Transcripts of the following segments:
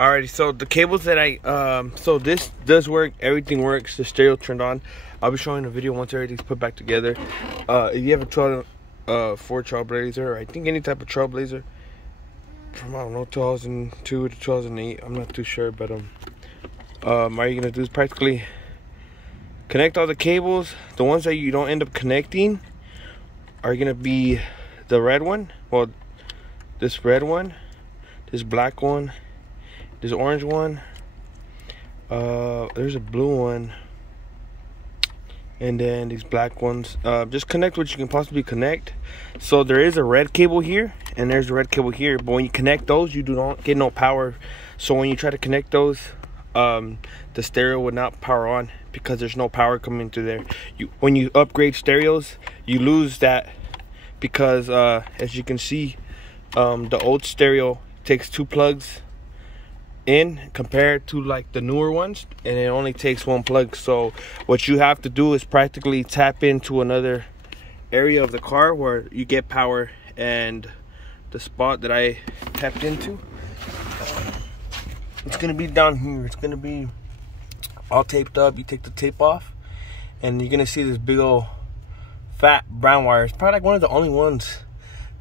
Alrighty, so the cables that so this does work, everything works, the stereo turned on. I'll be showing a video once everything's put back together. If you have a Ford Trailblazer, or I think any type of Trailblazer from, I don't know, 2002 to 2008, I'm not too sure, but all you're gonna do is practically connect all the cables. The ones that you don't end up connecting are gonna be the red one, well, this red one, this black one, this orange one, there's a blue one, and then these black ones. Just connect what you can possibly connect. So there is a red cable here and there's a red cable here, but when you connect those, you do not get no power. So when you try to connect those, the stereo would not power on because there's no power coming through there. When you upgrade stereos, you lose that because as you can see, the old stereo takes 2 plugs in compared to like the newer ones, and it only takes 1 plug. So what you have to do is practically tap into another area of the car where you get power. And the spot that I tapped into, it's gonna be down here. It's gonna be all taped up. You take the tape off and you're gonna see this big old fat brown wire. It's probably like one of the only ones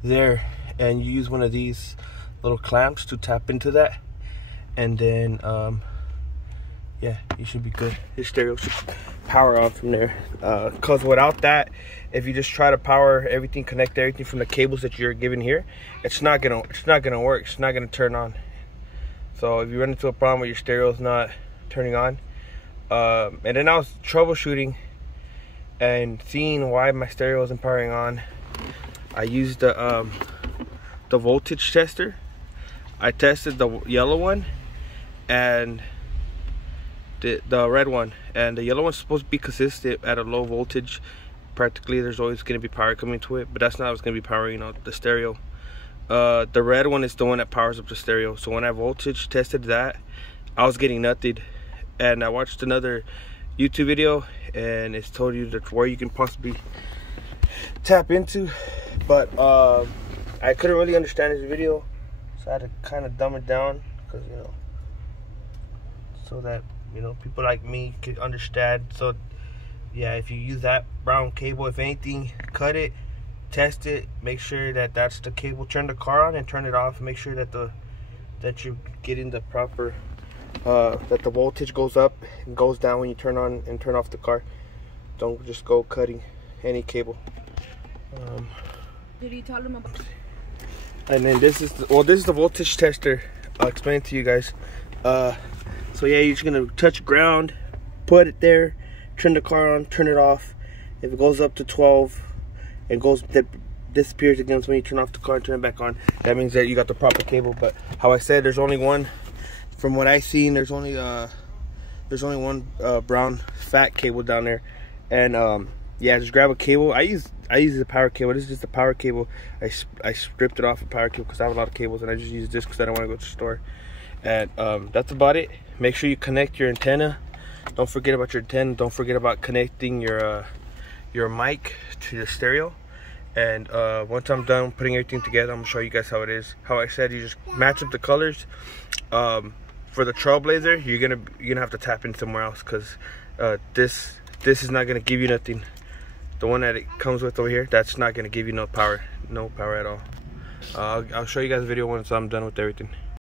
there, and you use one of these little clamps to tap into that, and then yeah, you should be good. Your stereo should power on from there, because without that, if you just try to power everything, connect everything from the cables that you're given here, it's not gonna work. It's not gonna turn on. So if you run into a problem where your stereo is not turning on, and then I was troubleshooting and seeing why my stereo isn't powering on, I used the voltage tester. I tested the yellow one and the red one, and the yellow one's supposed to be consistent at a low voltage. Practically there's always going to be power coming to it, but that's not what's going to be powering out the stereo. The red one is the one that powers up the stereo. So when I voltage tested that, I was getting nothing, and I watched another YouTube video and it's told you that where you can possibly tap into, but I couldn't really understand his video, so I had to kind of dumb it down, because so that people like me could understand. So yeah, if you use that brown cable, if anything, cut it, test it, make sure that that's the cable. Turn the car on and turn it off. Make sure that you're getting the proper that the voltage goes up and goes down when you turn on and turn off the car. Don't just go cutting any cable. Did you tell them about? And then this is the voltage tester. I'll explain it to you guys. So yeah, you're just gonna touch ground, put it there, turn the car on, turn it off. If it goes up to 12, it disappears again. So when you turn off the car and turn it back on, that means that you got the proper cable. But how I said, there's only one. From what I've seen, there's only one brown fat cable down there. And yeah, just grab a cable. I use the power cable. This is just the power cable. I stripped it off of power cable because I have a lot of cables, and I just use this because I don't want to go to the store. And that's about it. Make sure you connect your antenna. Don't forget about your antenna. Don't forget about connecting your mic to the stereo. And once I'm done putting everything together, I'm gonna show you guys how it is. How I said, you just match up the colors. For the Trailblazer, you're gonna have to tap in somewhere else, because this is not gonna give you nothing. The one that it comes with over here, that's not gonna give you no power at all. I'll show you guys a video once I'm done with everything.